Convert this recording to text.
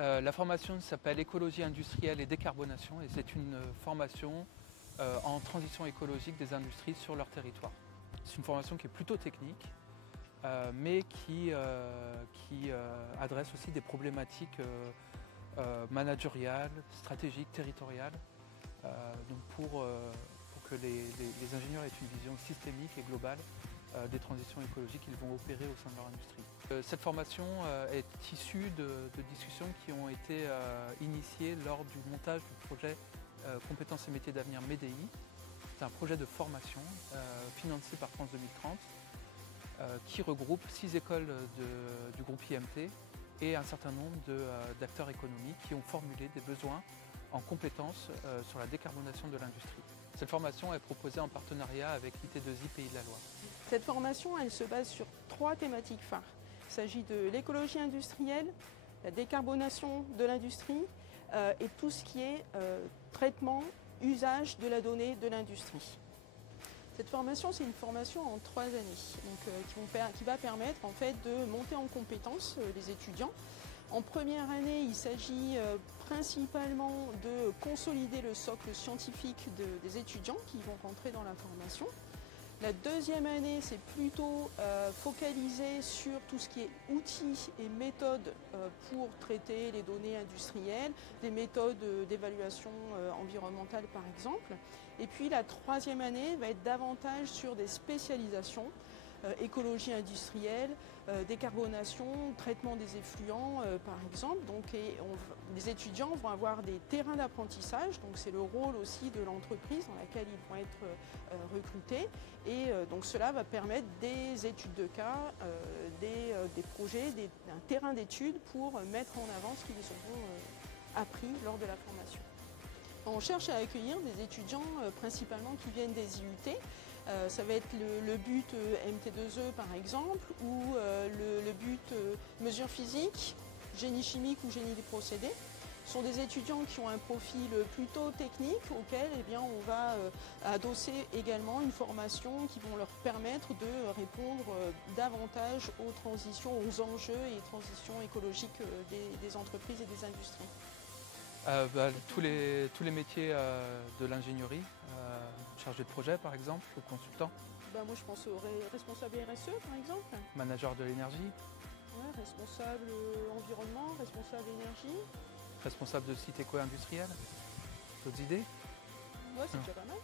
La formation s'appelle Écologie industrielle et décarbonation et c'est une formation en transition écologique des industries sur leur territoire. C'est une formation qui est plutôt technique, mais qui adresse aussi des problématiques managériales, stratégiques, territoriales, donc pour que les ingénieurs aient une vision systémique et globale des transitions écologiques qu'ils vont opérer au sein de leur industrie. Cette formation est issue de discussions qui ont été initiées lors du montage du projet Compétences et métiers d'avenir MEDEI. C'est un projet de formation financé par France 2030 qui regroupe 6 écoles du groupe IMT et un certain nombre d'acteurs économiques qui ont formulé des besoins en compétences sur la décarbonation de l'industrie. Cette formation est proposée en partenariat avec l'IT2I Pays de la Loire. Cette formation, elle se base sur 3 thématiques phares. Il s'agit de l'écologie industrielle, la décarbonation de l'industrie et tout ce qui est traitement, usage de la donnée de l'industrie. Cette formation, c'est une formation en 3 années donc, qui va permettre en fait, de monter en compétences les étudiants. En première année, il s'agit principalement de consolider le socle scientifique des étudiants qui vont rentrer dans la formation. La deuxième année, c'est plutôt focalisé sur tout ce qui est outils et méthodes pour traiter les données industrielles, des méthodes d'évaluation environnementale par exemple. Et puis la troisième année va être davantage sur des spécialisations. Écologie industrielle, décarbonation, traitement des effluents par exemple. Donc, les étudiants vont avoir des terrains d'apprentissage, donc c'est le rôle aussi de l'entreprise dans laquelle ils vont être recrutés. Et donc cela va permettre des études de cas, des projets, un terrain d'études pour mettre en avant ce qu'ils auront appris lors de la formation. On cherche à accueillir des étudiants principalement qui viennent des IUT. Ça va être le but MT2E par exemple, ou le but mesures physiques, génie chimique ou génie des procédés. Ce sont des étudiants qui ont un profil plutôt technique auquel on va adosser également une formation qui vont leur permettre de répondre davantage aux transitions, aux enjeux et transitions écologiques des entreprises et des industries. Tous les métiers de l'ingénierie, chargé de projet par exemple, ou consultant. Moi je pense au responsable RSE par exemple. Manager de l'énergie. Ouais, responsable environnement, responsable énergie. Responsable de site éco-industriel. D'autres idées? Ouais, c'est déjà pas mal.